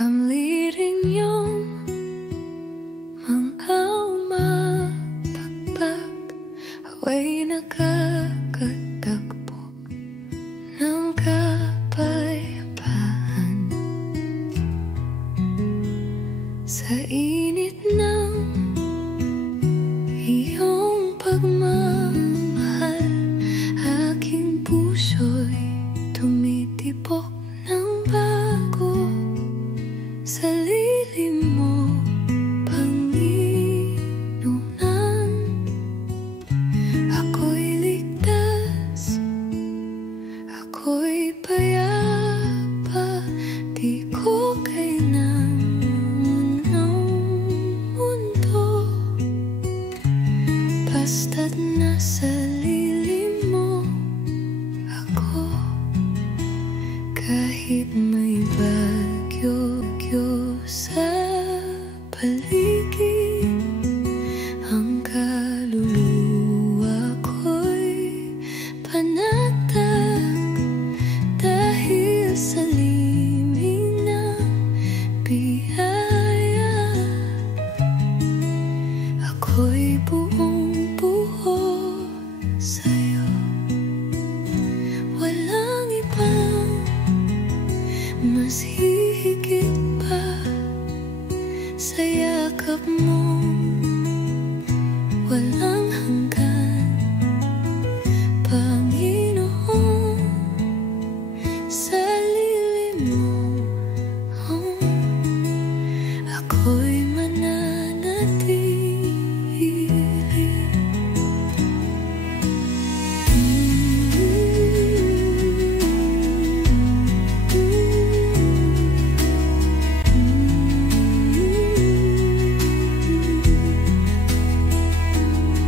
I'm leading yung mga umapakpak, away nakakatakbo ng kapayapaan. Sa init ng iyong pagmamahal, aking puso'y tumitibok ng bago. Sa lilim mo, Panginoon, ako'y ligtas, ako'y payapa, di ko kailangan ng mundo. Basta't nasa lilim mo ako, kahit may bagyo sa paligid, ang kaluluwa ko'y panatag dahil sa limig ng biyaya. Ako'y buong buo sa'yo, walang ibang mas hihigit pa sa yakap mo, walang hanggan, Panginoon. Sa lilim mo, ako'y mananatili.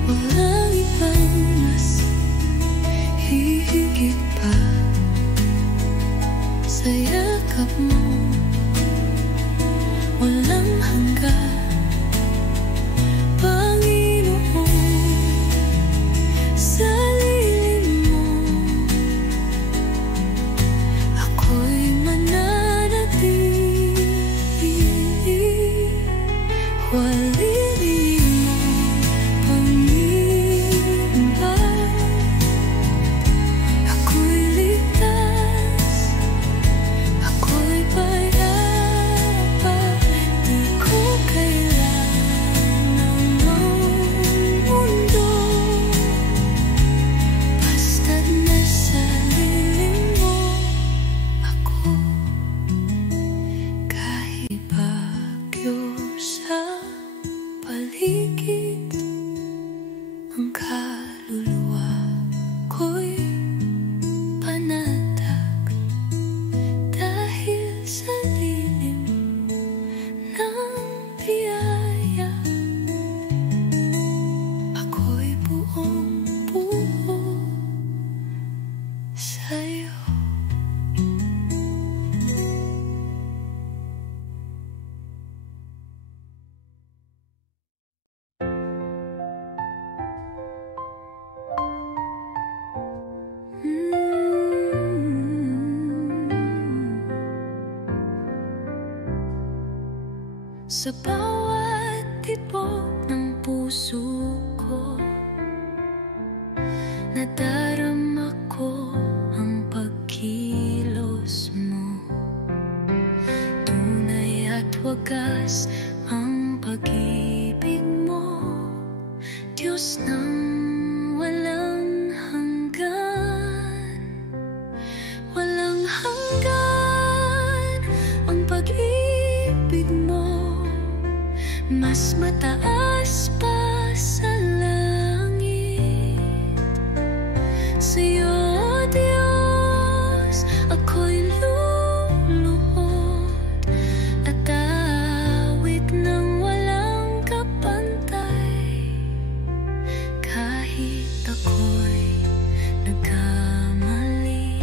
Walang ibang mas hihigit pa sa yakap mo, walang hanggan, Panginoon. Sa lilim mo, ako'y mananatili. Walililim mo, Panginoon, ako'y ligtas, ako'y payapa, di ko kailangan ng mundo. Basta't nasa lilim mo ako, kahit bagyo sa paligid, ang kaluluwa ko'y panatag dahil sa lilim ng biyaya. Ako'y buong buo sa'yo. Sa bawat tibok ng puso ko, nadarama ko ang pagkilos mo. Tunay at wagas ang pag-ibig mo, Diyos ng walang hanggan. Walang hanggan ang pag-ibig mo, mas mataas pa sa langit. Sa'yo, O Diyos, ako'y luluhod at awit ng walang kapantay. Kahit ako'y nagkamali,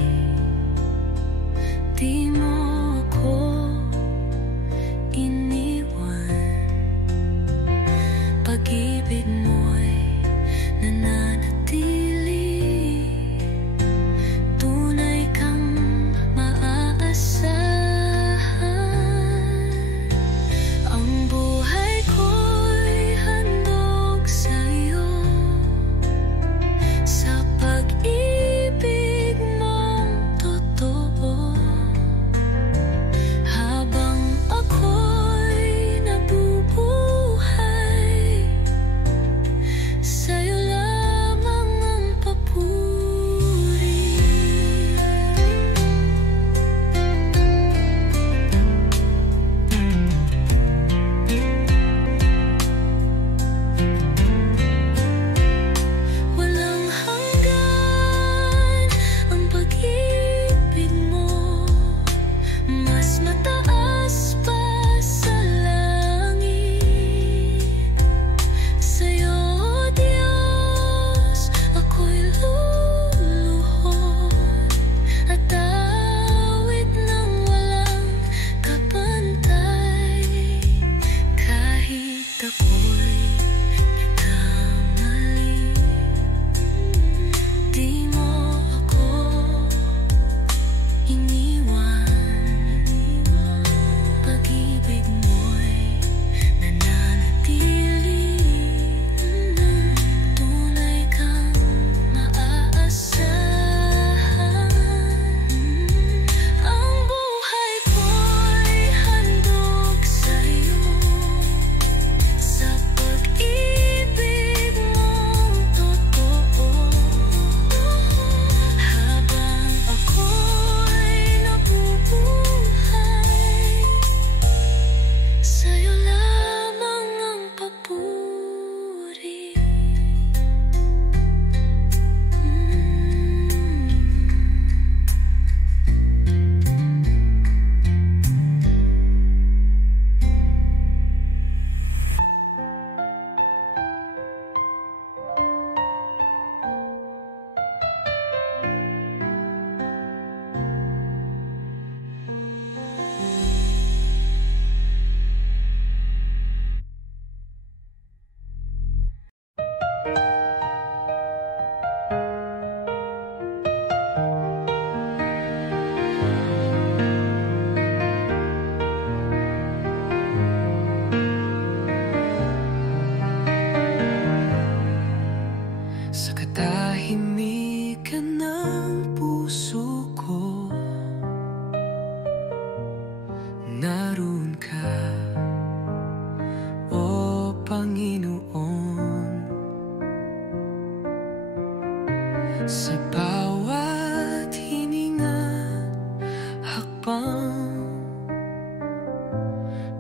di mo ako iniwan. Pag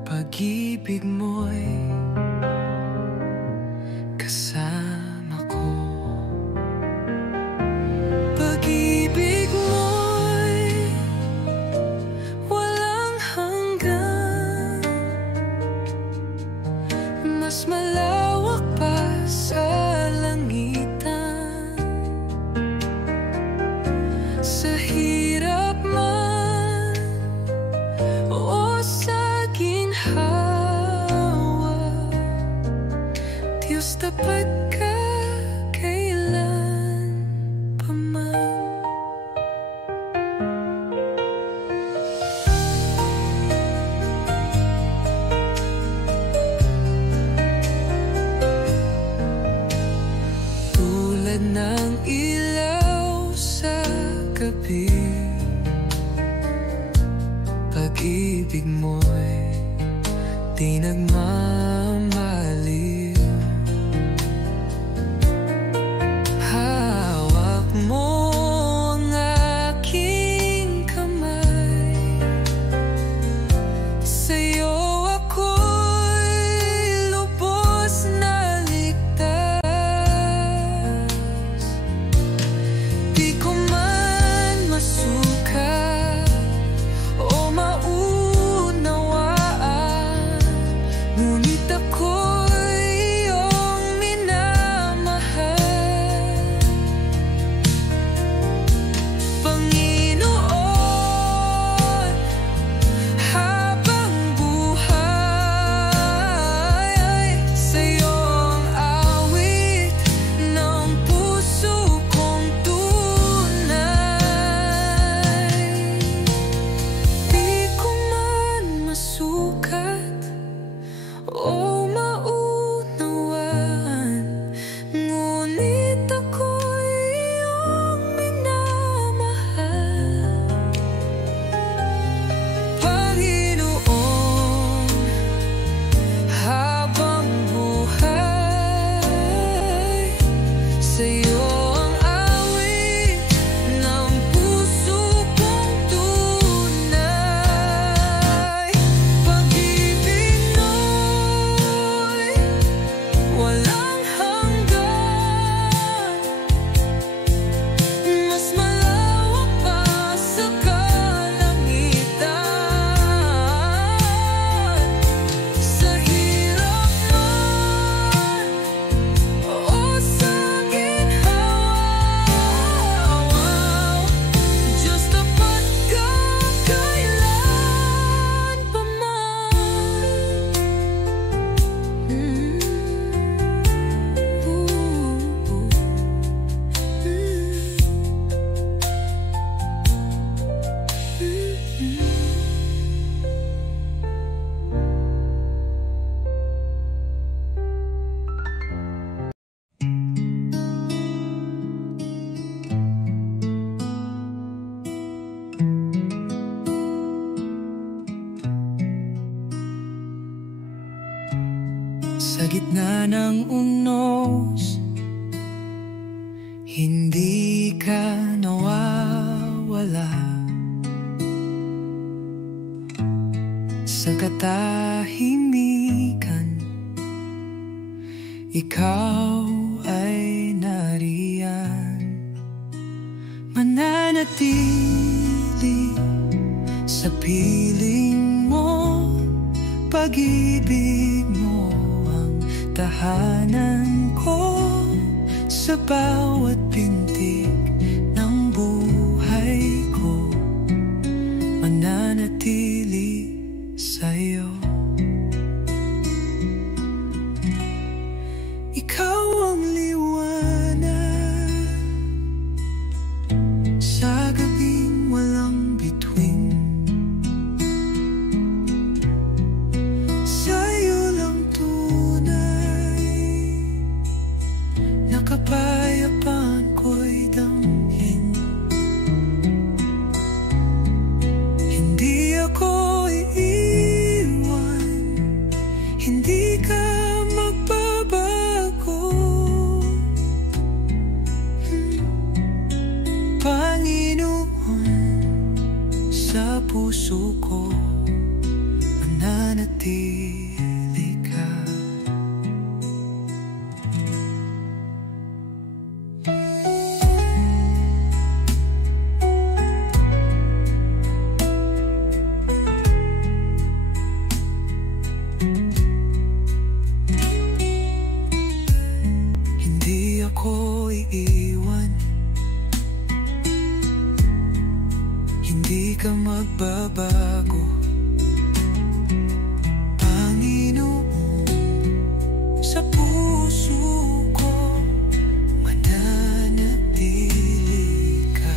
pag-ibig mo'y kasama ko. Pag-ibig mo'y walang hanggan, mas malawak pa sa langitan. Sa hirap man o sa ginhawa, Diyos tapat ka kailan pa man. Tulad ng ilaw sa gabi, pag-ibig mo'y di nagmamaliw. Hawak mo ang aking kamay, sa'yo ako'y lubos na ligtas. Di ko man masukat o maunawaan, ngunit ako'y iyong minamahal. Panginoon, habang buhay, sa'yo ang awit ng puso kong tunay. Di ko man masukat o maunawaan, ngunit ako'y iyong minamahal. Panginoon, habang buhay, sa'yo ang awit ng puso kong tunay. Pag-ibig mo'y walang hanggan, mas malawak pa sa kalangitan. Sa hirap man o sa ginhawa, Diyos tapat ka kailan pa man. Sa gitna ng unos, hindi ka nawawala. Sa katahimikan, ikaw ay nariyan. Mananatili sa piling mo, pag-ibig mo ang tahanan ko. Sa bawat pintig ng buhay ko, mananatili sa'yo. Ikaw ang liwanag sa gabing walang bituin. Sa'yo lang tunay na kapayapaan ko'y mananatili ka. Hindi ako iiwan, hindi ka magbabago, Panginoon. Sa puso ko mananatili ka.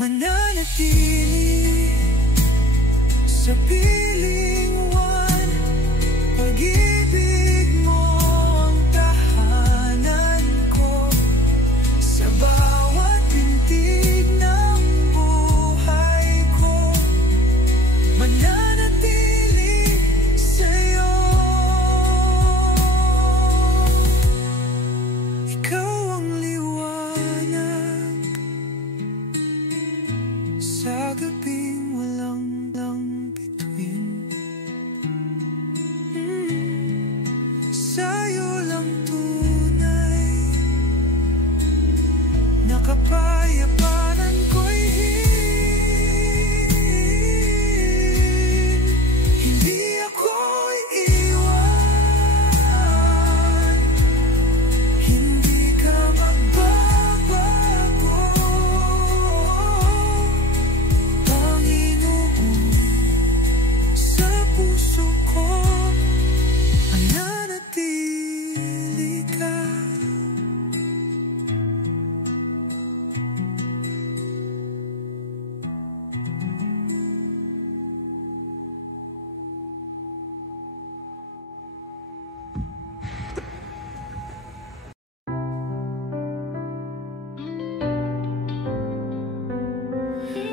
Mananatili sa piling buwan, pag-ibig mo ang tahanan ko. Sa bawat pintig ng buhay ko, mananatili sa'yo. Ikaw ang liwanag sa gabing walang bituin. Sa'yo lang tunay na kapayapaan ko'y hingin. Hindi ako iiwan, hindi ka magbabago, Panginoon. Sa puso ko mananatili ka.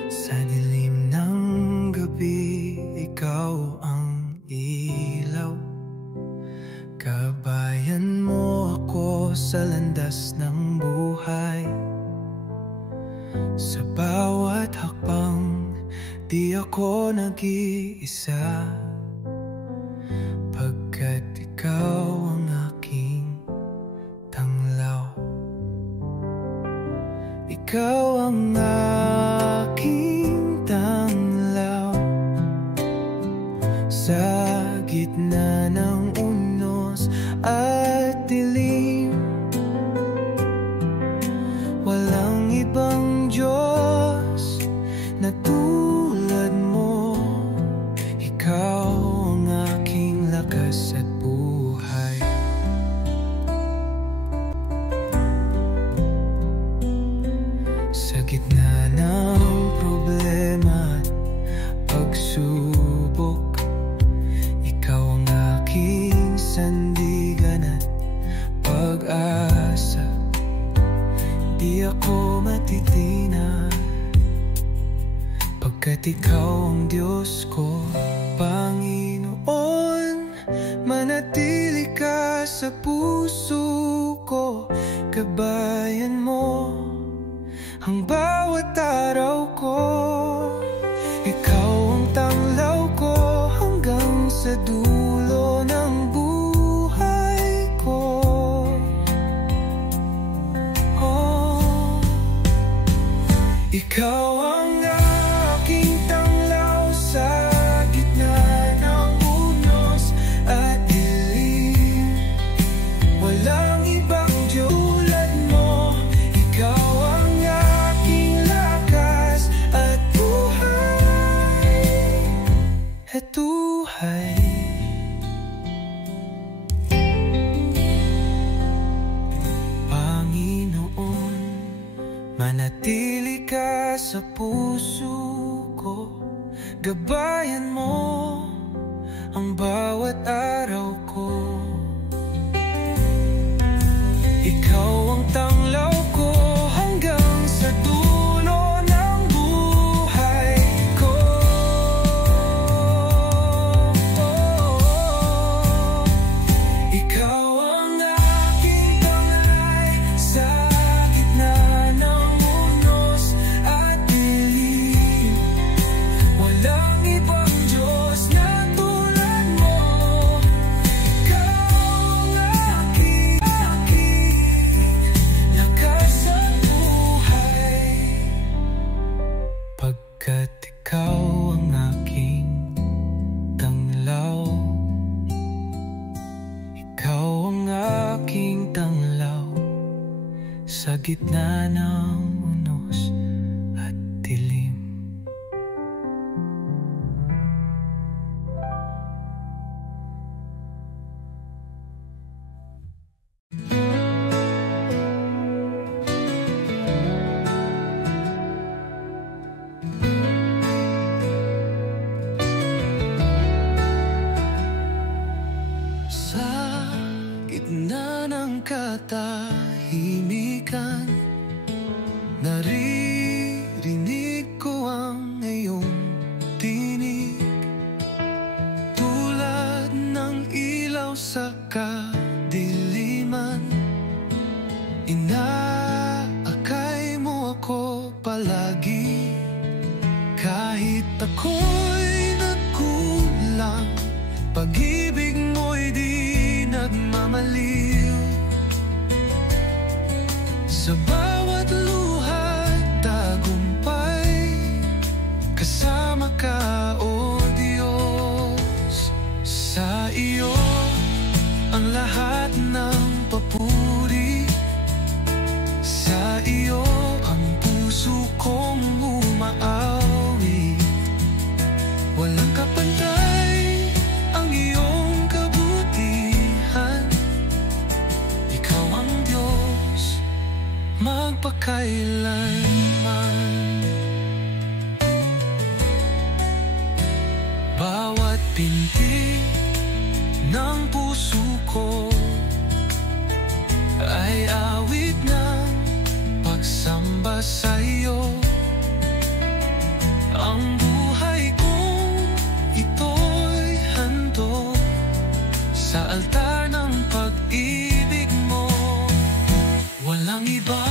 Sa dilim ng gabi, ikaw ang ilaw. Kabayan mo ako sa landas ng buhay. Sa bawat hakbang, di ako nag-iisa, pagkat ikaw ang aking tanglaw. Ikaw ang aking tanglaw sa gitna ng unos at dilim. Walang ibang Diyos na tulad mo. Ikaw ang aking lakas at buhay. Sa gitna ng problema at pagsubok, ikaw ang aking sandigan at pag-asa. Di ako matitinag, pagkat ikaw ang Diyos ko, Panginoon. Manatili ka sa puso ko, kabayan mo ang bawat araw ko. Ikaw ang tanglaw ko hanggang sa dulo ng buhay ko. Oh, ikaw ang aking tanglaw sa gitna ng unos at dilim. Walang ibang tulad mo. Ikaw ang aking lakas at buhay. At buhay. Panginoon, manatili ka sa puso ko, gabayan mo ang bawat araw ko. Ikaw ang tanglaw ko hanggang sa dulo ng buhay ko. Ikaw ang aking tangay sa gitna ng gitna ng unos at dilim. Sa gitna ng katahimikan, naririnig ko ang iyong tinig, tulad ng ilaw sa kadiliman. Inaakay mo ako palagi, kahit ako'y nagkulang. Pag-ibig mo'y di nagmamaliw. Sa bawat luha't tagumpay, kasama ka, O Diyos. Sa iyo ang lahat ng papuri, sa iyo ang puso kong umaawi. Walang kapantay ang iyong kabutihan, ikaw ang Diyos magpakailanman. Bawat pintig ng puso ko ay awit ng pagsamba sa iyo. Ang buhay kong ito'y handog sa altar ng pag-ibig mo. Walang iba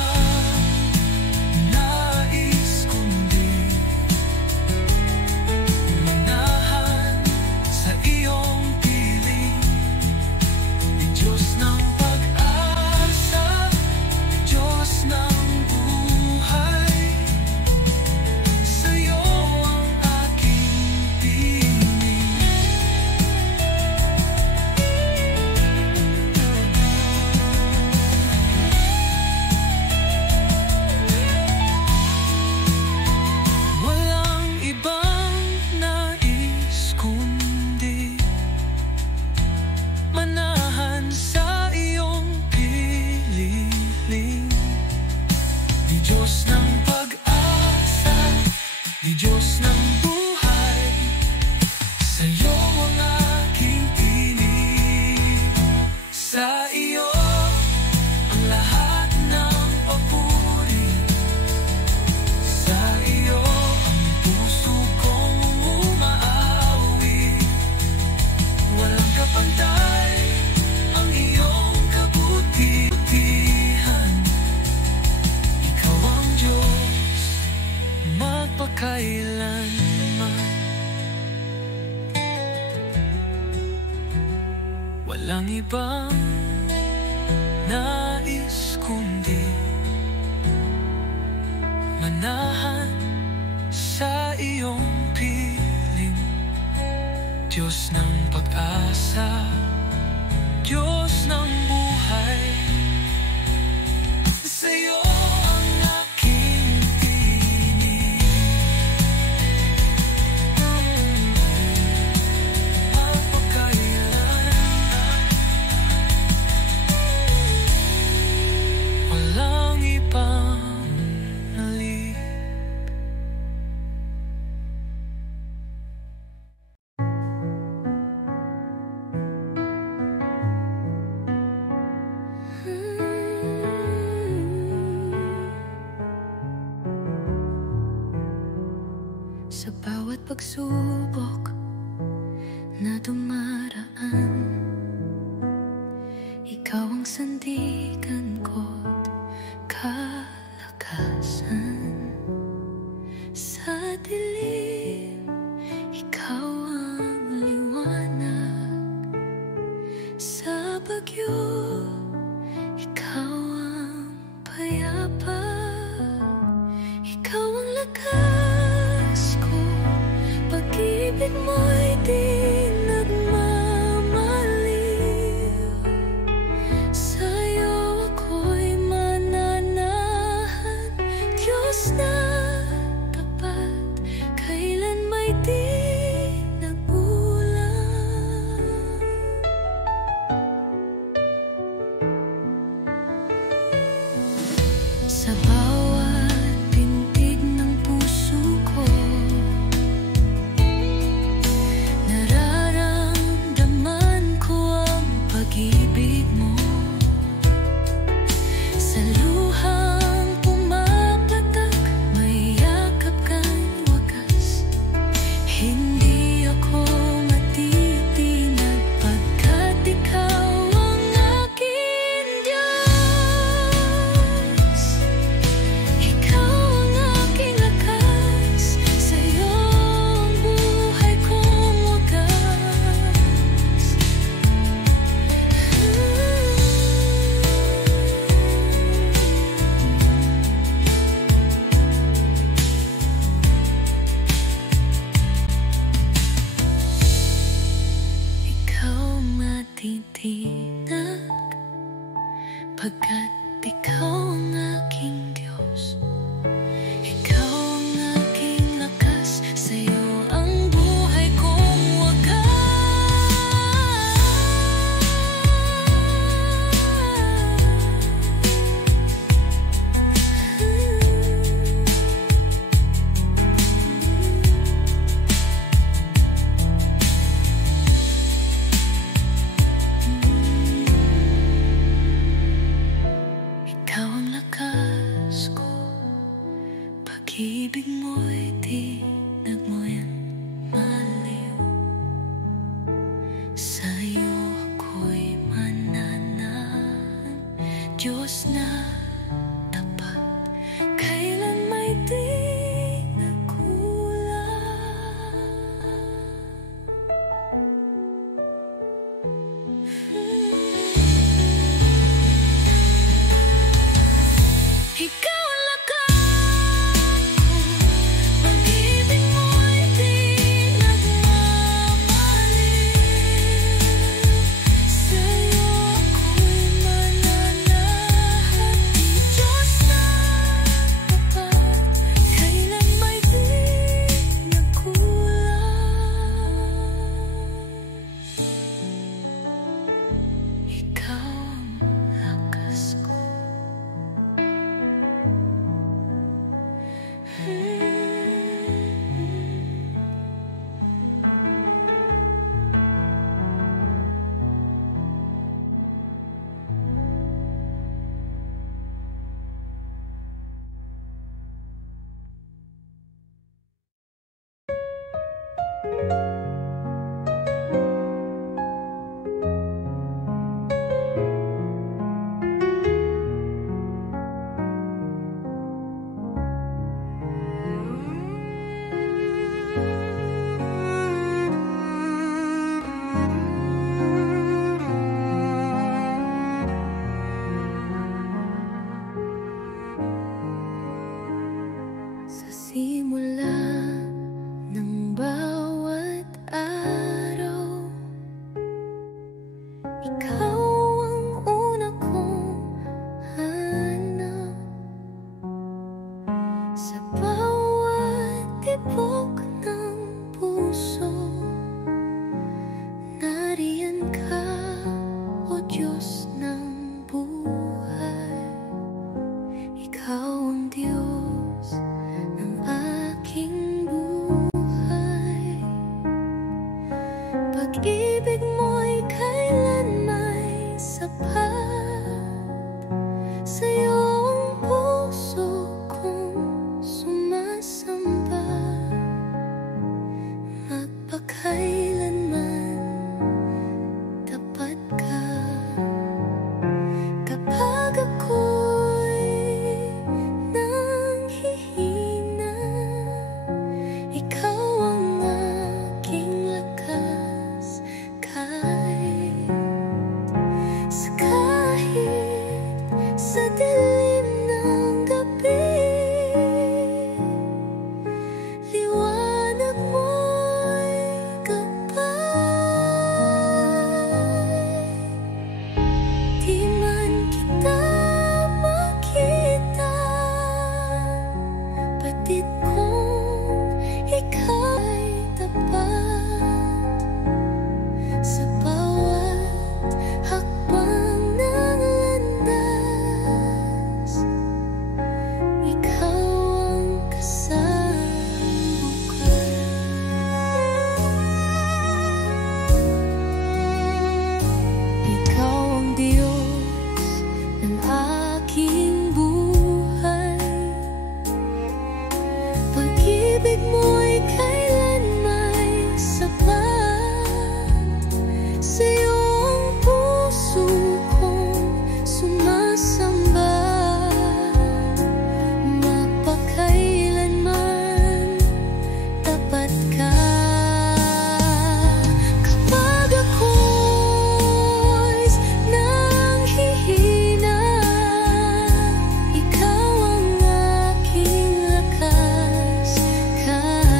nais kundi manahan sa iyong piling. Di Diyos ng pag-asa, Diyos ng buhay, sa'yo ang aking tinig. Walang ibang nais kundi manahan sa iyong piling. Di Diyos ng pag-asa, di Diyos ng buhay, sa'yo ang aking tinig. Sa iyo ang lahat ng papuri, sa iyo ang puso kong umaawi. Walang kapantay ang iyong kabutihan, ikaw ang Diyos magpakailanman. Walang ibang nais kundi manahan sa iyong piling. Diyos ng pag-asa, Diyos ng buhay, sa'yo ang aking tinig. Magpakailanman, walang ibang nalit. Sa bawat pagsubok na dumaraan, ikaw ang sandigan ko't kalakasan. Sa dilim, ikaw ang liwanag. Sa bagyo, ikaw ang payapa. Ikaw ang lakas ko, pag-ibig mo'y di nagmamaliw. Sa'yo ako'y mananatili. Pag-ibig mo'y di nagmuyan maliw, sa'yo ako'y mananahan. Diyos na tapat, kailan may di nagkulang. Ikaw ang lakas ko, pag-ibig mo'y di nagmamaliw, sa'yo ako'y mananahan. Diyos na tapat, kailan may di nagkulang. Ikaw ang lakas ko. Sa simula ng bawat araw, ikaw ang una kong hanap. Sa bawat tibok ng puso, nariyan ka, O Diyos ng buhay. Ikaw ang Diyos ng aking buhay. Pag-ibig mo'y kailanmay sapat, sa'yo ang puso kong sumasamba. Magpakailanman tapat ka. Kapag ako'y nanghihina, ikaw ang aking lakas. Kahit sa dilim ng gabi, liwanag mo'y gabay. Di man kita makita, batid kong ikaw ay tapat. Sa bawat hakbang ng landas, ikaw ang kasambukan. Ikaw ang Diyos ng aking buhay. Pag-ibig mo'y kailanmay sapat, sa'yo ang puso kong sumasamba. Mapakailanman tapat ka. Kapag ako'y nanghihina, ikaw ang aking lakas. Kahit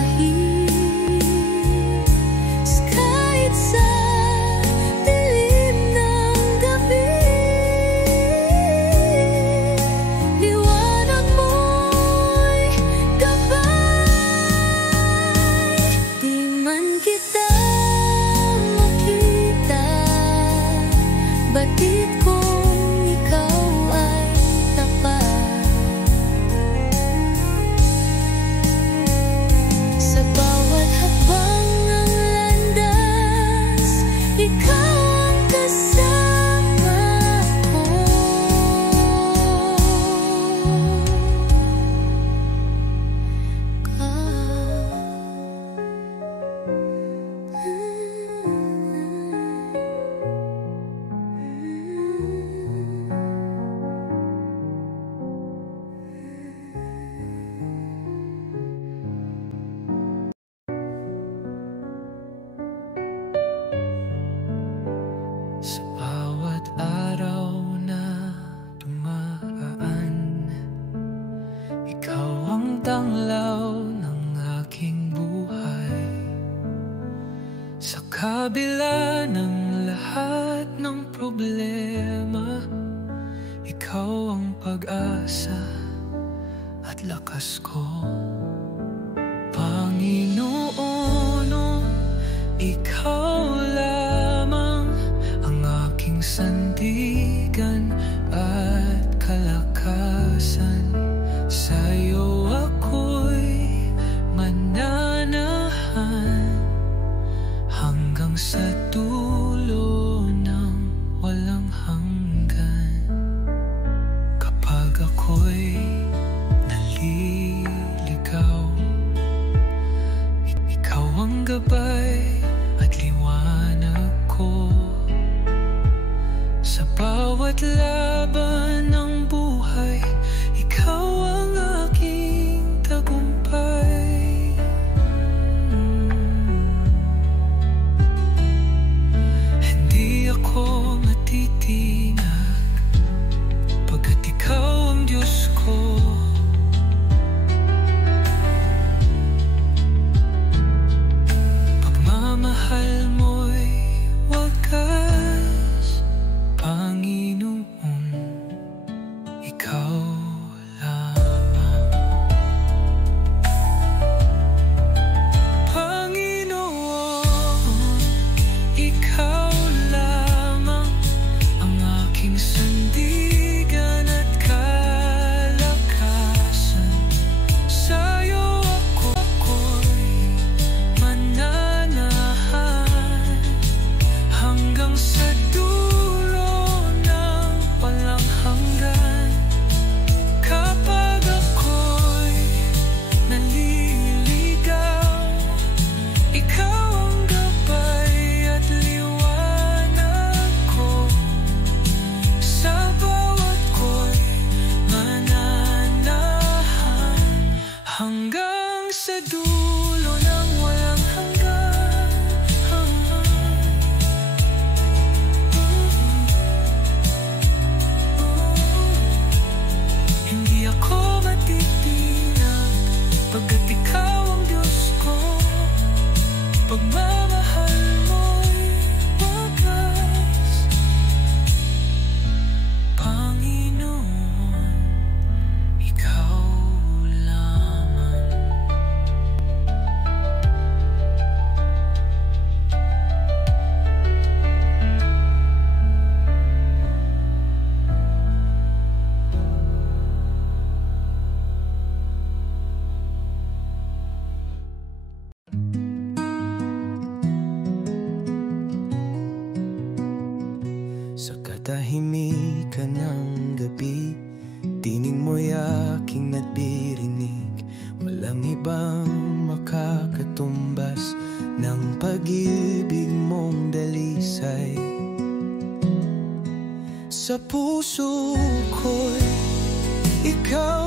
kabila ng lahat ng problema, ikaw ang pag-asa at lakas ko. Panginoon, ikaw lamang ang aking sandigan at kalakasan. Sa'yo ako'y mananahan hanggang sa dulo ng walang hanggan. Kapag ako'y naliligaw, ikaw ang gabay at liwanag ko. Sa bawat laban ng buhay, ikaw ang aking tagumpay. Hindi ako matitinag pagkat ikaw ang Diyos ko. Pagmamahal mo'y wagas, Panginoon, ikaw lamang. Panginoon, ikaw lamang ang aking sandigan at kalakasan. Sa'yo ako'y mananahan hanggang sa dulo ng walang hanggan. Kapag ako'y naliligaw, ikaw ang gabay at liwanag ko. Sa bawat ko'y mananahan hanggang sa dulo ng walang hanggan. Hindi ako matitinag pagkat ikaw ang Diyos ko. Pagmamahal mo'y wagas, Panginoon, ikaw lamang. Sa katahimikan ng gabi, tinig mo'y aking nabirinig. Walang ibang makakatumbas ng pag-ibig mong dalisay. Sa puso ko'y ikaw,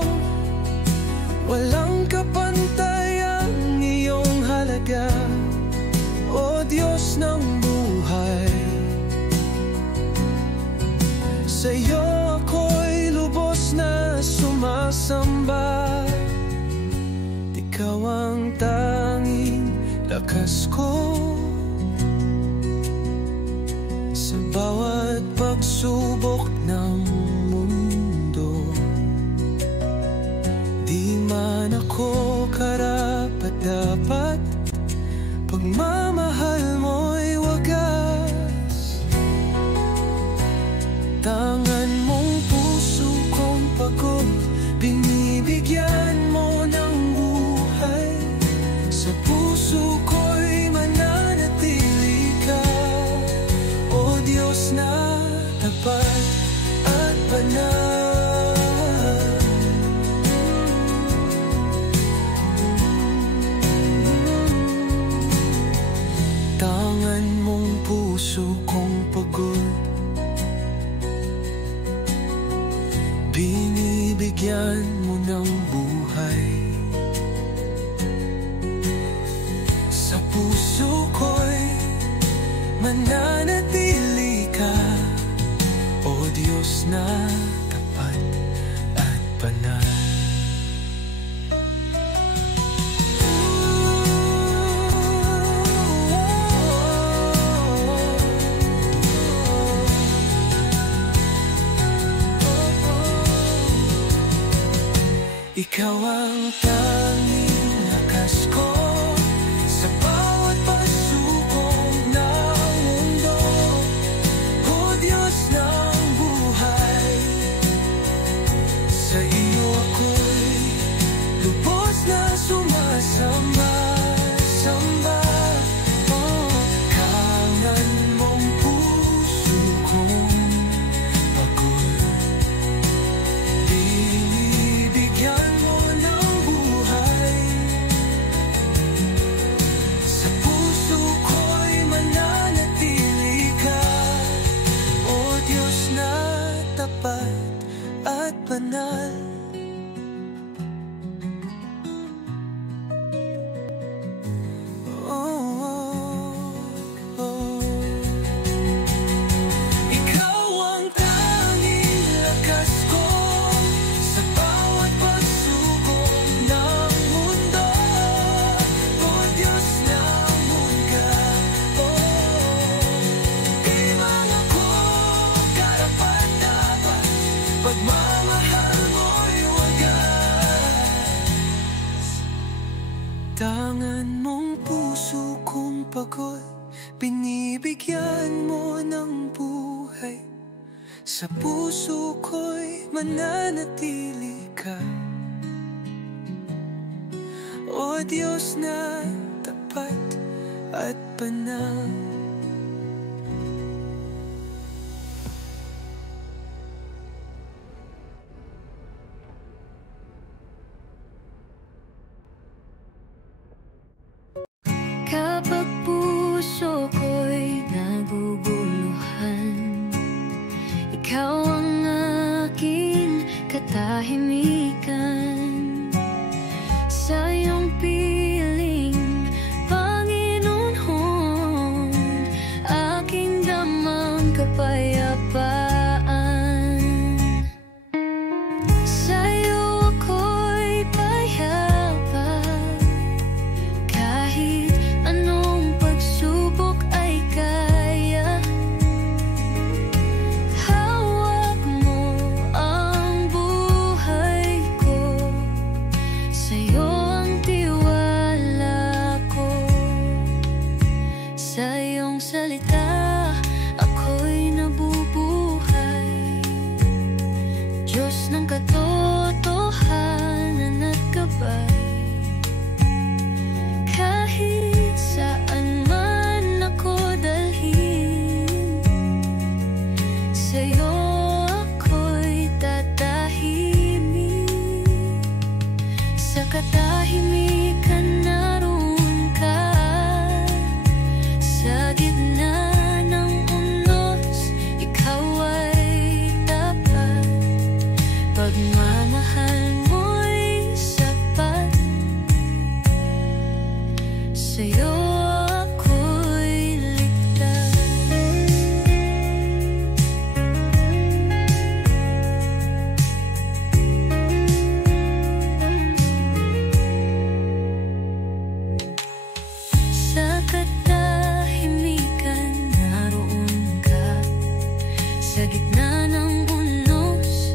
walang kapantay ang iyong halaga, O Diyos ng buhay. Sa'yo ako'y lubos na sumasamba. Ikaw ang tanging lakas ko. Sa bawat pagsubok ng mundo, di man ako karapat-dapat, pagmamahal mo'y wagas. Tangan mong puso kong pagod, binibigyan mo ng buhay. Sa puso ko'y mananatili ka, O Diyos na tapat at banal. tanging lakas ko sa bawat pasukong ng mundo. O Diyos ng buhay, sa iyo ako'y lubos na sumasamba. Kangan mong puso kong pagod, binibigyan mo ng buhay. Sa puso ko'y mananatili ka, o Diyos na tapat at banal. Pagmamahal mo'y wagas. Tangan mong puso kong pagod, binibigyan mo ng buhay. Sa puso ko'y mananatili ka, o Diyos na tapat at banal. Kapag puso ko'y naguguluhan, ikaw ang aking katahimikan. Sa iyong piling, Panginoon, aking damang kapayapaan. Sa iyo ako'y payapa, kahit anong pagsubok ay kaya. Hawak mo ang buhay ko, sa'yo ang tiwala ko. Sa iyong salita ako'y nabubuhay, Diyos ng katotohanan at gabay. Kahit saan man ako dalhin, sa'yo ako'y tatahimik. Sa katahimikan naroon ka, sa gitna ng unos, ikaw ay tapat. Pagmamahal mo'y sapat, sa'yo ako'y ligtas. Sa katahimikan naroon ka, sa gitna ng unos,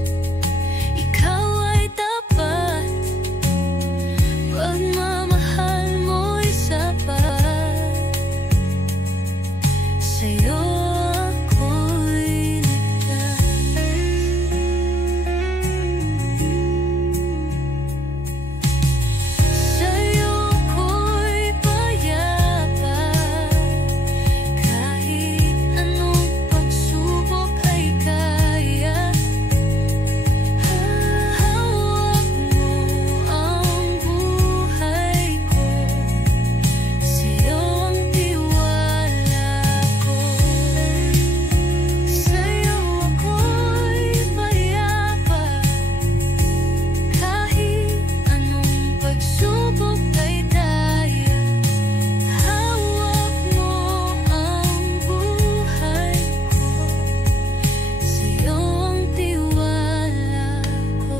ikaw ay tapat. Pagmamahal mo'y sapat, sa'yo ako'y ligtas. Sa'yo ako'y payapa, kahit anong pagsubok ay kaya. Hawak mo ang buhay ko, sa'yo ang tiwala ko. Sa'yo ako'y payapa, kahit anong pagsubok ay daya. Hawak mo ang buhay ko, sa'yo ang tiwala ko.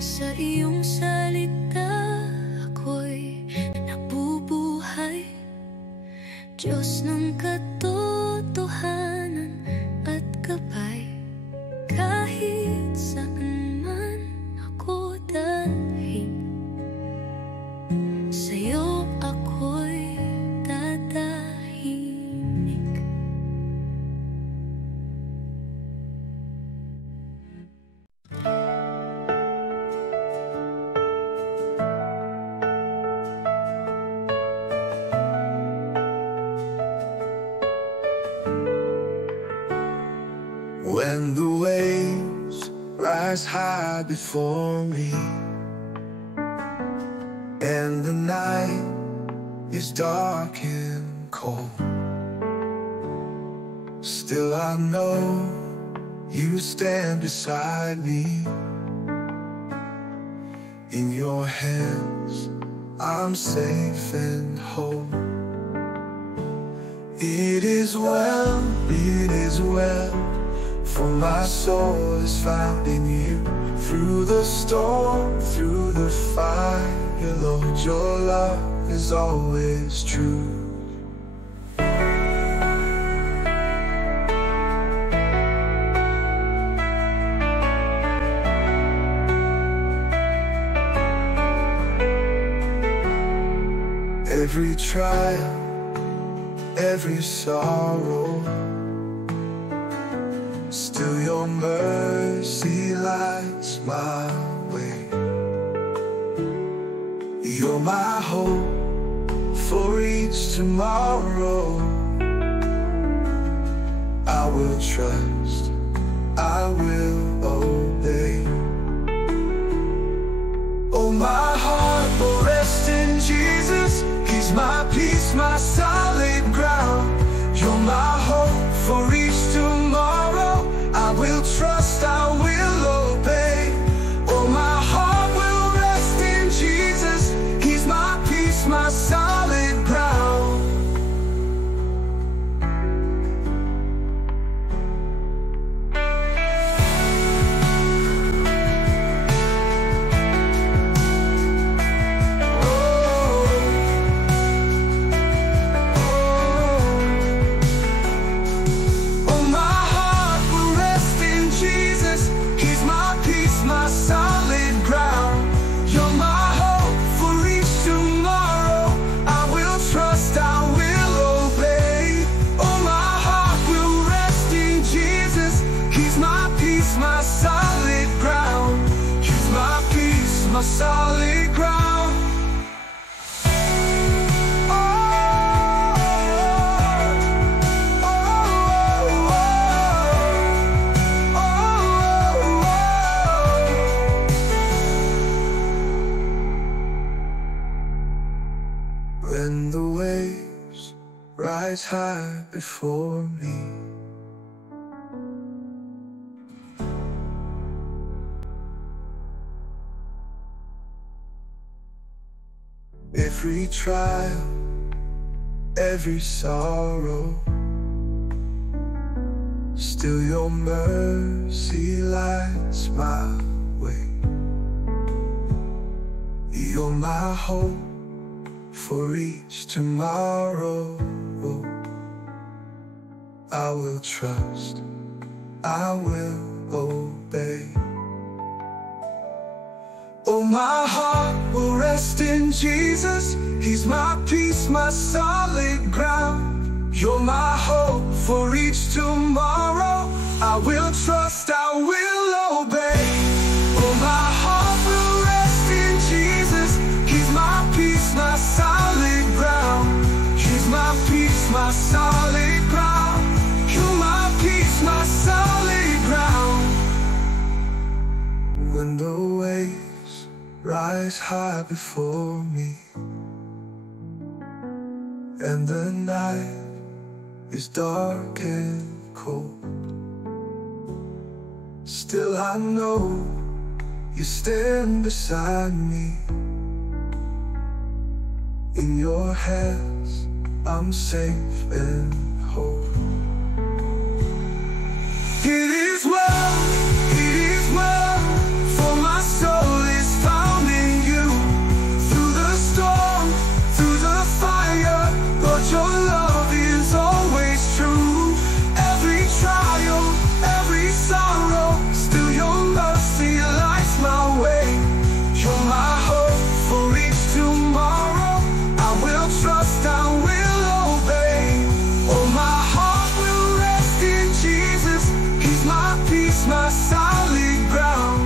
Sa iyong salita ako'y nabubuhay, Diyos ng katotohanan at gabay. Kahit saan man ako rise high before me, and the night is dark and cold. Still I know you stand beside me. In your hands I'm safe and whole. It is well, for my soul is found in you. Through the storm, through the fire, Lord, your love is always true. Every trial, every sorrow, still your mercy lights my way. You're my hope for each tomorrow. I will trust, I will obey. Oh, my heart will rest in Jesus. He's my peace, my solid ground. You're my hope for each tomorrow. I will trust, I will obey. Oh, my heart will rest in Jesus. He's my peace, my solid ground. My solid ground. Oh, oh, oh, oh, oh. When the waves rise high before me, every trial, every sorrow, still your mercy lights my way. You're my hope for each tomorrow. I will trust, I will obey. Oh, my heart will rest in Jesus. He's my peace, my solid ground. You're my hope for each tomorrow. I will trust, I will obey. Oh, my heart will rest in Jesus. He's my peace, my solid ground. He's my peace, my solid ground. You're my peace, my solid ground. When the waves rise high before me, and the night is dark and cold, still I know you stand beside me. In your hands I'm safe and whole. It is well, for my soul is found in you. Through the storm, through the fire, Lord, your love is always true. Every trial, every sorrow, still your mercy lights my way. You're my hope for each tomorrow. I will trust, I will obey. Oh, my heart will rest in Jesus. He's my peace, my solid ground.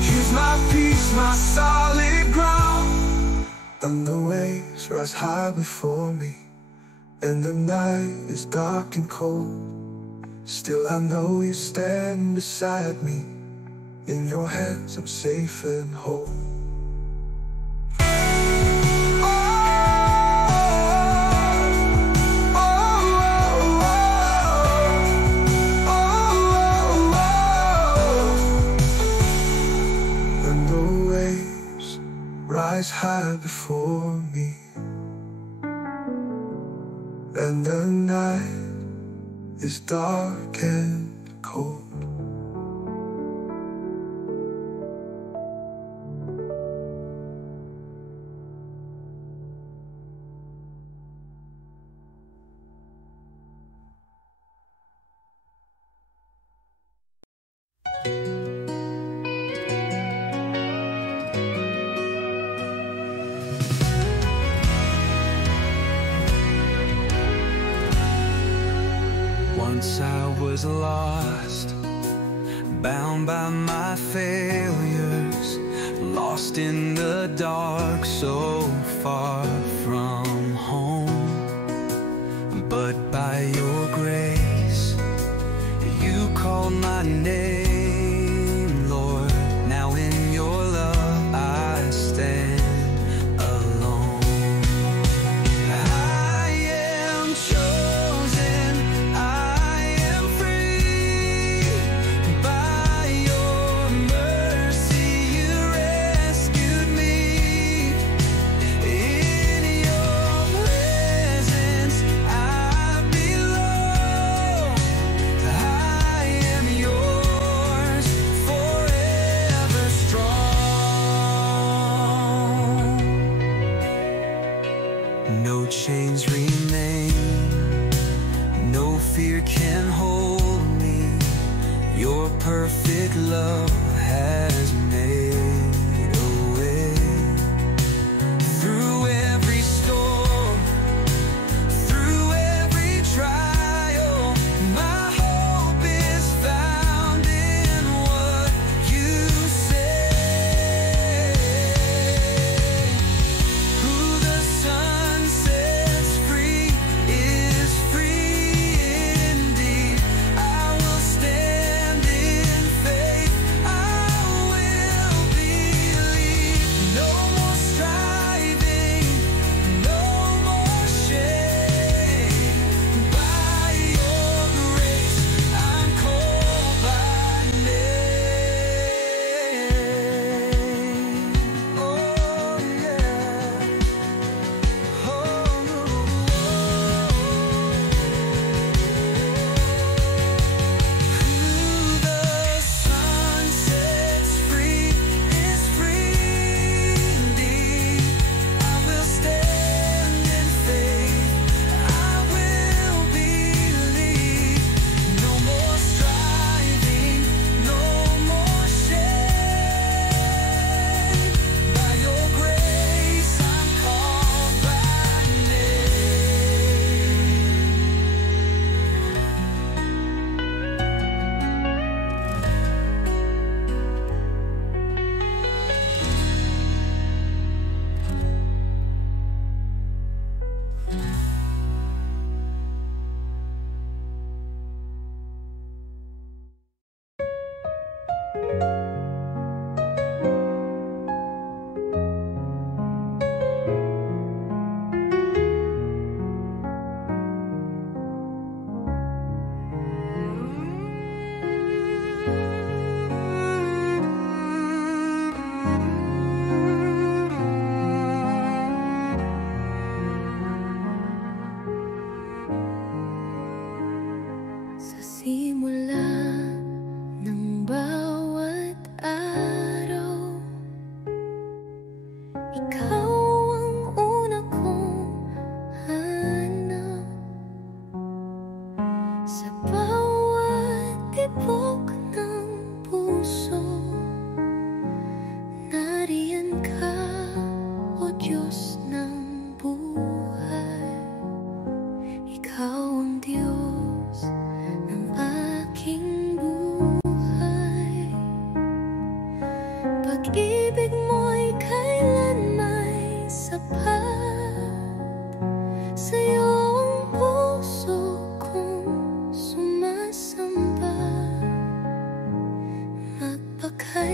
He's my peace, my solid ground. And the waves rise high before me, and the night is dark and cold, still I know you stand beside me. In your hands I'm safe and whole. When the waves rise high before me, and the night is dark and cold, once I was lost, bound by my failures, lost in the dark, so far from home. But by your grace, you called my name, Lord. Now in your love I stand alone. I am chosen, I am free. By your mercy you rescued me. In your presence I belong. I am yours, forever strong. No chains remain, no fear can hold me. Your perfect love has made a way. Through every storm, through every trial, my hope is found in what you say. Who the sun sets free is free indeed. I will stand in faith, I will believe. No more striving, no more shame. By your grace I'm called by name. Oh yeah. Oh. Who the sun sets free is free indeed. I will stand in faith, I will believe. No more striving, no more shame. By your grace I'm called by name. Sa simula ng bawat araw, ikaw ang una kong hanap. Sa bawat tibok ng puso, nariyan ka, O Diyos ng buhay. Ikaw ang Diyos ng aking buhay. Pag-ibig mo'y kailan may sapat. Sa'yo ang puso kong sumasamba. Magpakailanman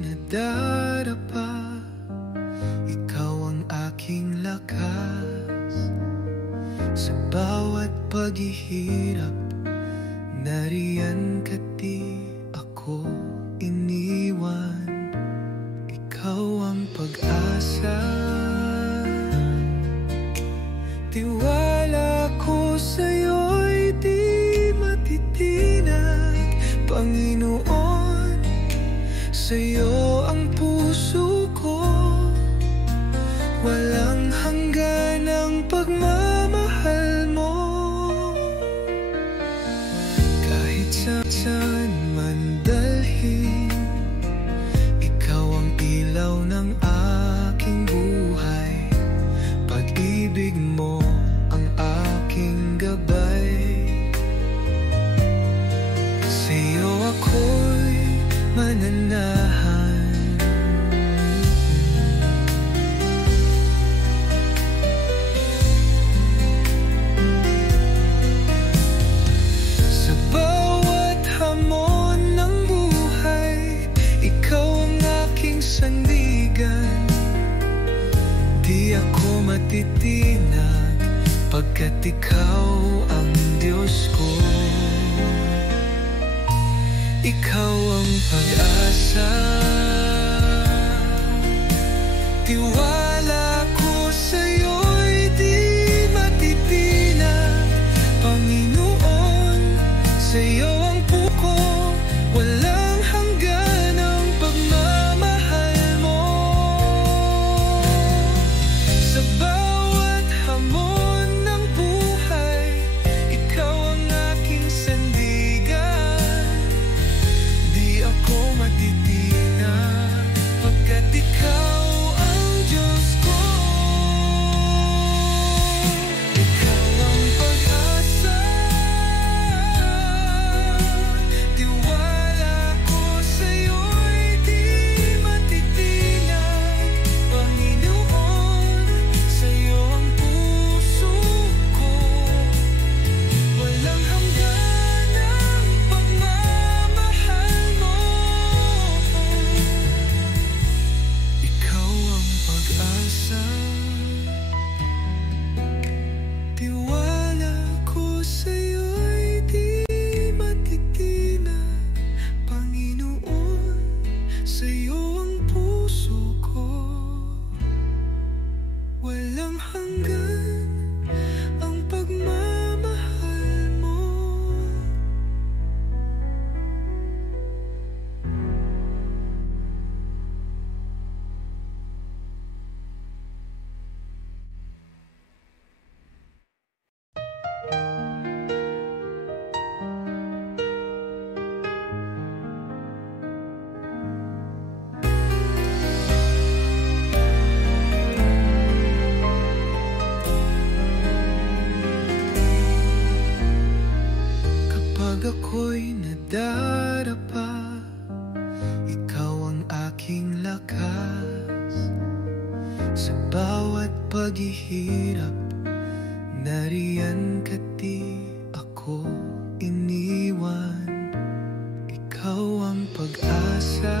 nadarapa, ikaw ang aking lakas. Sa bawat paghihirap, nariyan ka di ako iniwan. Ikaw ang pag-asa, tiwala ko sa'yo'y di matitinag. Panginoon, sa'yo ang puso ko, walang hanggan ang pagmamahal mo. Kahit saan man dalhin, ikaw ang ilaw ng aking buhay. Pag-ibig mo ang aking gabay. Sa'yo ako'y mananahan. Sa bawat hamon ng buhay, ikaw ang aking sandigan. Di ako matitinag pagkat ikaw ang Diyos ko. Ikaw ang pag-asa, tiwala ko sa'yo'y di matitinag. Panginoon, sa'yo ang puko, walang hanggan ang pagmamahal mo. Sa bawat hamon ng buhay, ikaw ang aking sandigan. Di ako matitinag pagkat ikaw ang Diyos ko. Ikaw ang pag-asa, tiwala ko sa'yo'y di matitinag. Panginoon, sa'yo ang puso ko, walang hanggan ang pagmamahal mo. Ikaw ang pag-asa, tiwala ko sa'yo'y di matitinag. Panginoon, sa'yo ang puso ko, walang hanggan ang pagmamahal mo. Kapag ako'y nadarapa, ikaw ang aking lakas. Sa bawat paghihirap, nariyan ka di ako iniwan. Ikaw ang pag-asa,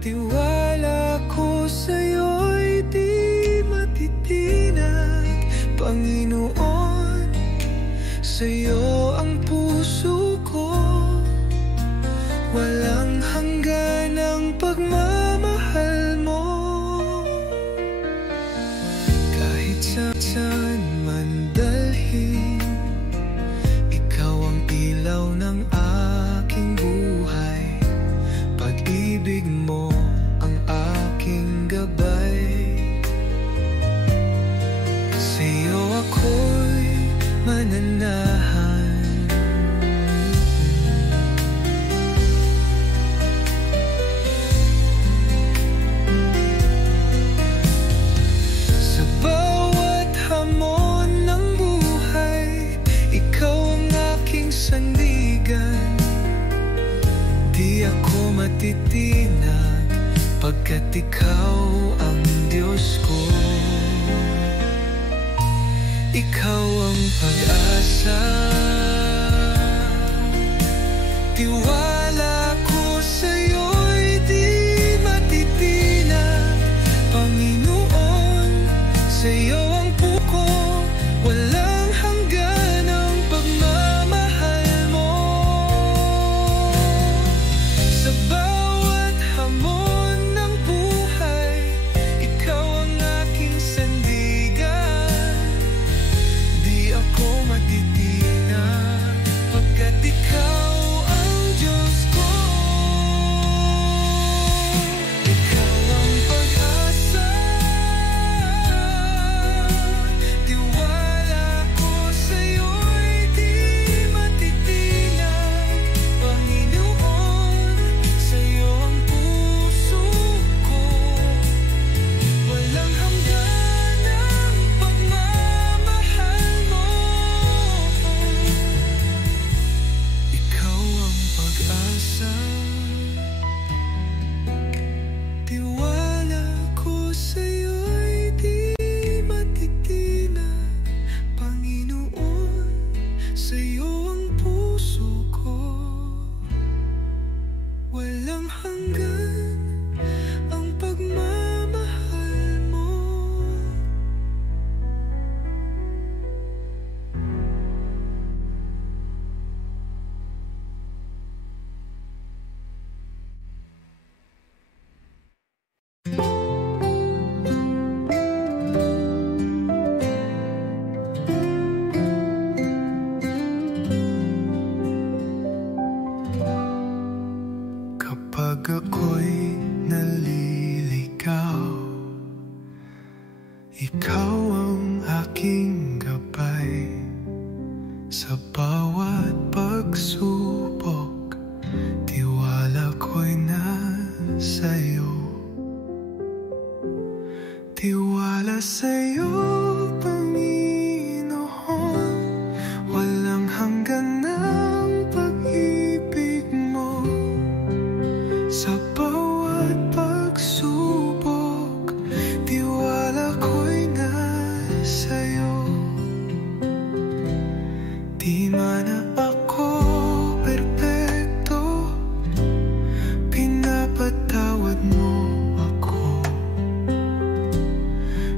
tiwala ko sa'yo'y di matitinag. Panginoon, sa'yo ang puso ko, walang hanggan ang pagmamahal mo. Kahit saan man dalhin, ikaw ang ilaw ng aking buhay. Pag-ibig mo ang aking gabay. Sa'yo ako'y mananahan. Sa bawat hamon ng buhay, ikaw ang aking sandigan. Di ako matitinag pagkat ikaw ang Diyos ko. Ikaw ang pag-asa, tiwala ko hanggan ang pagmamahal mo. Kapag ako'y naliligaw, ikaw ang aking gabay. Sa bawat pagsubok, tiwala ko'y nasa'yo. Tiwala sa'yo, Panginoon, walang hanggan ng pag-ibig mo. Sa bawat pagsubok, tiwala ko'y nasa'yo. Di man na ako perpekto, pinapatawad mo ako.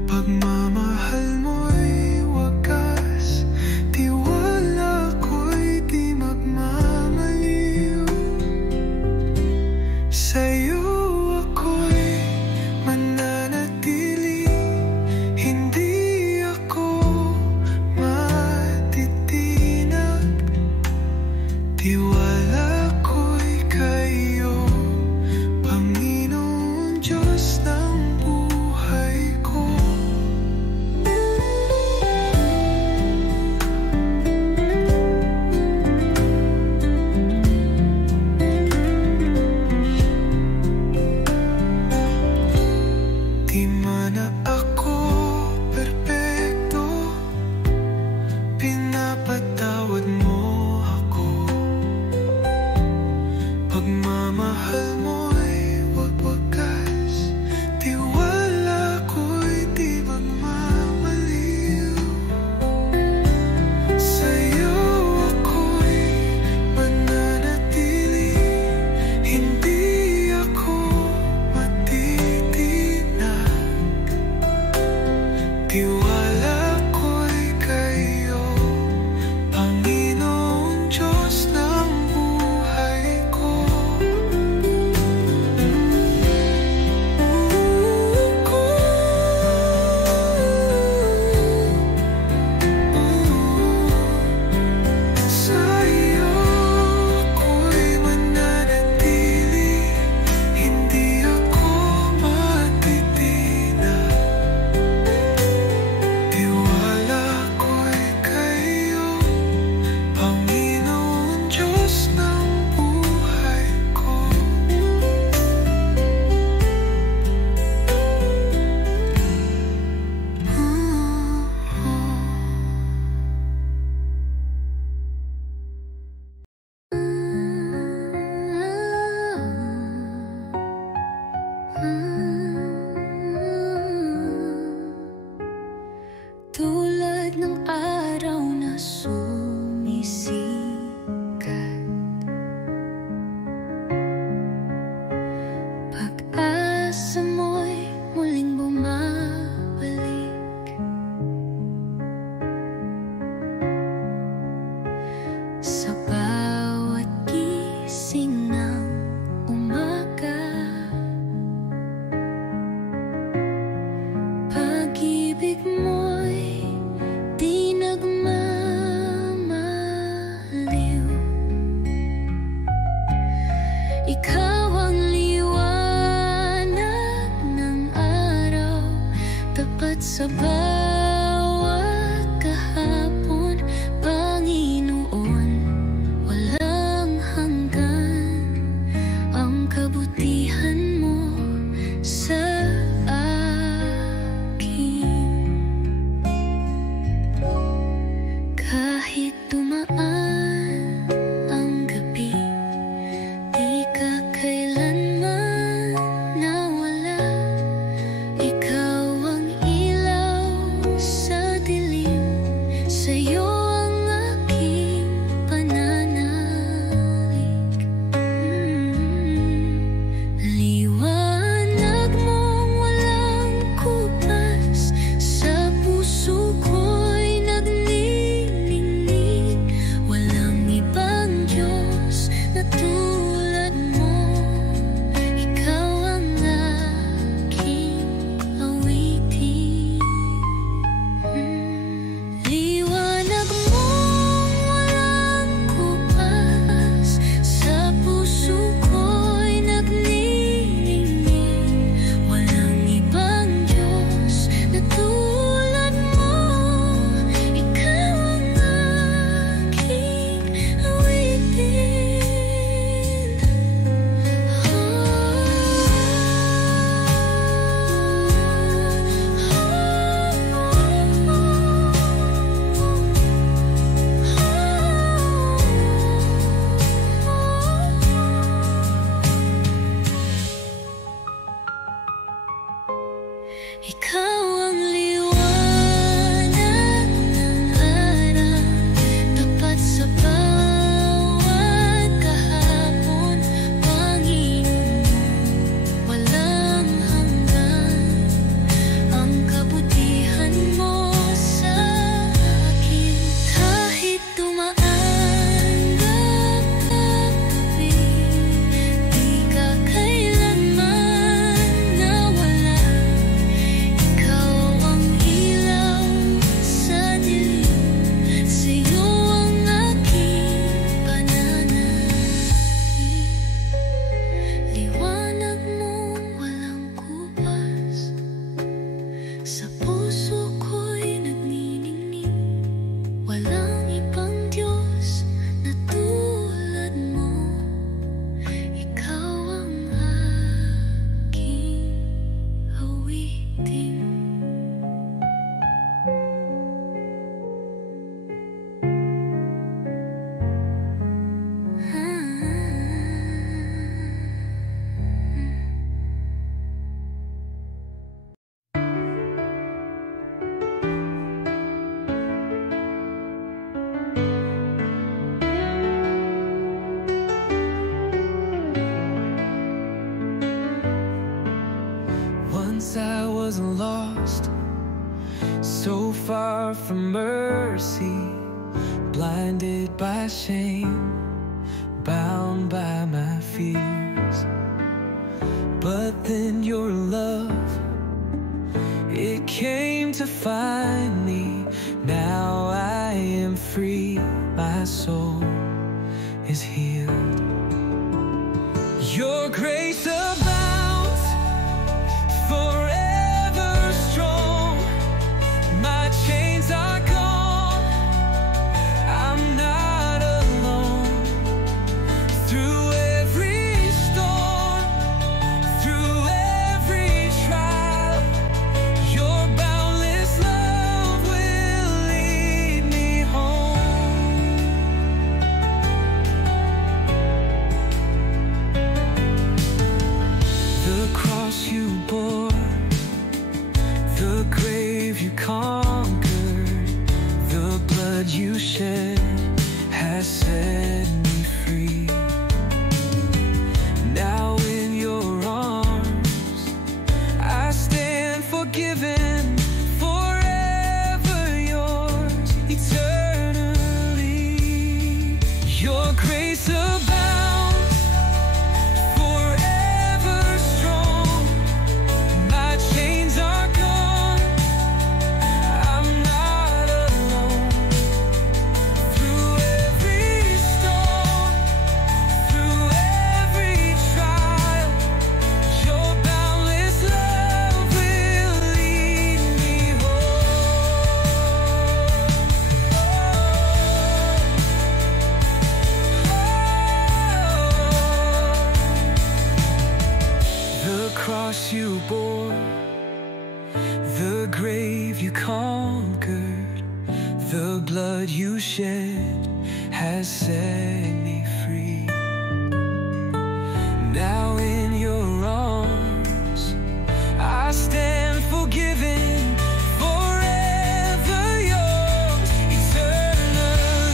Pagmamahal mo'y wagas, tiwala ko'y di magmamaliw. Sa'yo ako'y mananatili, hindi ako matitinag. Tiwala ko'y kayo, Panginoon Diyos ng buhay ko. Di man na ako perpekto, pinapatawad mo ako. Pagmamahal mo'y wagas, tiwala ko'y di magmamaliw. Sa'yo ako'y mananatili, hindi ako matitinag. Tiwala ko'y kayo, Panginoon Diyos ng buhay ko. Sa'yo ako'y mananatili, hindi ako matitinag. Tiwala ko'y kayo, Panginoon Diyos ng buhay ko. Tulad ng araw na sumisikat, pag-asa mo'y muling bumabalik. Sa bawat gising ng umaga, pag-ibig mo'y di nagmamaliw. Ikaw ang liwanag ng araw, tapat sa bawat kahapon. Panginoon, walang hanggan ang kabutihan mo sa akin. Kahit dumaan ang gabi, di ka kailanman nawala. Ikaw ang ilaw Ikaw ang liwanag ng araw, tapat sa bawat kahapon. Panginoon, walang hanggan ang kabutihan mo sa akin. Kahit dumaan gabi, di ka kailanman nawala. Ikaw ang ilaw sa dilim, sa'yo ang aking pananalig. Liwanag mong walang kupas, sa puso ko'y nagniningning. Walang ibang Diyos na tulad mo. Ikaw ang aking awitin. Once I was lost, so far from mercy, blinded by shame, bound by my fears. But then your love, it came to find me. Now I am free, my soul is healed. Your grace abounds, forever strong. My chains are gone, I'm not alone. Through every storm, through every trial, your boundless love will lead me home. The cross you bore, the grave you conquered, the blood you shed has set me free. Now in your arms I stand forgiven, forever yours, eternally. Your grace abounds, forever strong. My chains are gone, I'm not alone. Through every storm, through every trial, your boundless love will lead me home. The cross you bore, the grave you conquered, the blood you shed has set me free. Now in your arms I stand forgiven, forever yours, eternally.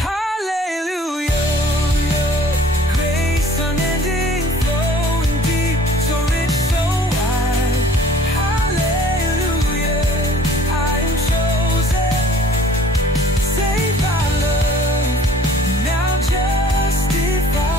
Hallelujah, grace unending, flowing deep, so rich, so wide. Hallelujah, I am chosen, saved by love, now justified.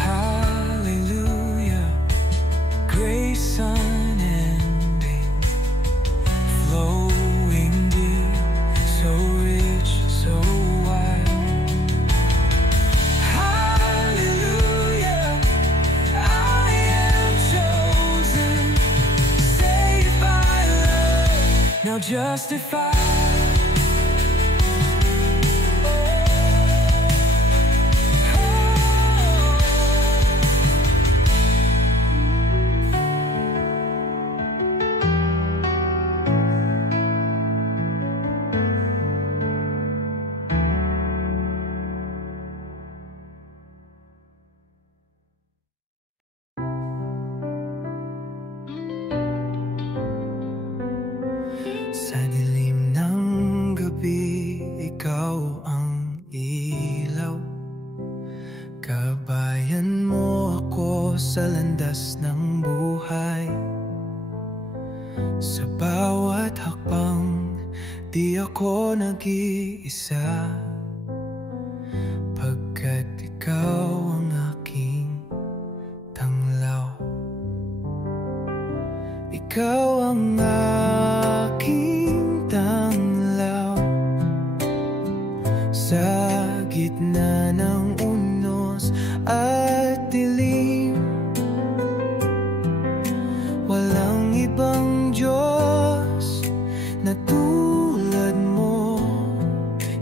Hallelujah, grace unending, flowing deep, so rich, so wide. Hallelujah, I am chosen, saved by love, now justified. sa landas ng buhay. Sa bawat hakbang, di ako nag-iisa, pagkat ikaw ang aking tanglaw. Ikaw ang aking tanglaw sa gitna ng unos at dilim. Walang ibang Diyos na tulad mo.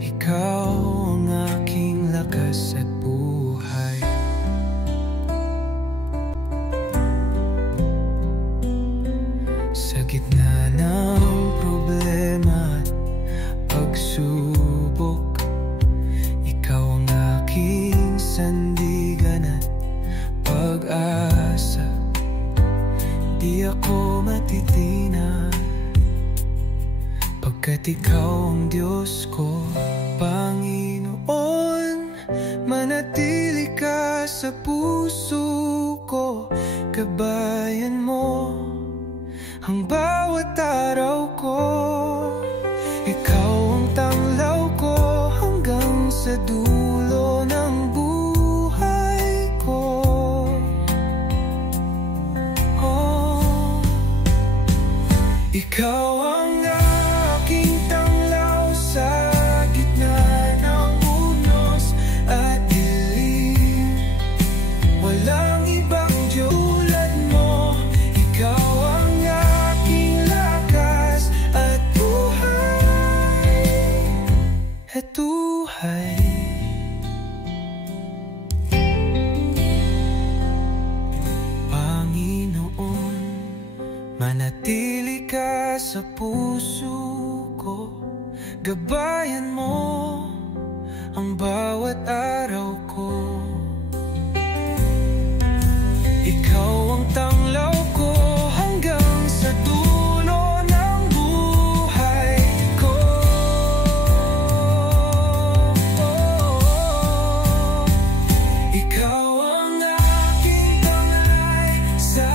Ikaw ang aking lakas at buhay. Sa gitna ng problema at pagsubok, ikaw ang aking sandigan at pag-asa. Di ako matitinag, pagkat ikaw ang Diyos ko. Panginoon, manatili ka sa puso ko. Gabayan mo ang bawat araw ko. Ikaw ang tanglaw ko hanggang sa dulo ng buhay ko. Oh, ikaw ang aking tanglaw sa gitna ng unos at dilim. Walang ibang tulad mo. Ikaw ang aking lakas at buhay. At buhay. Panginoon, manatili ka sa puso ko. Gabayan mo ang bawat araw ko. Ikaw ang tanglaw ko hanggang sa dulo ng buhay ko. Ikaw ang aking tanglay sa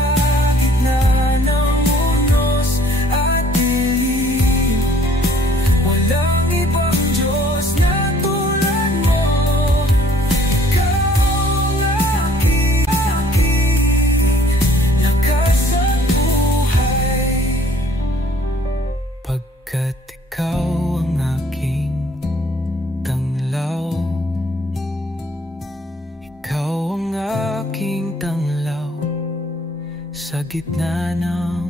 gitna ng unos at dilim. Walang ibang Diyos na tulad mo. Ikaw ang aking lakas at buhay. Pagkat ikaw ang aking tanglaw. Ikaw ang aking tanglaw sa gitna ng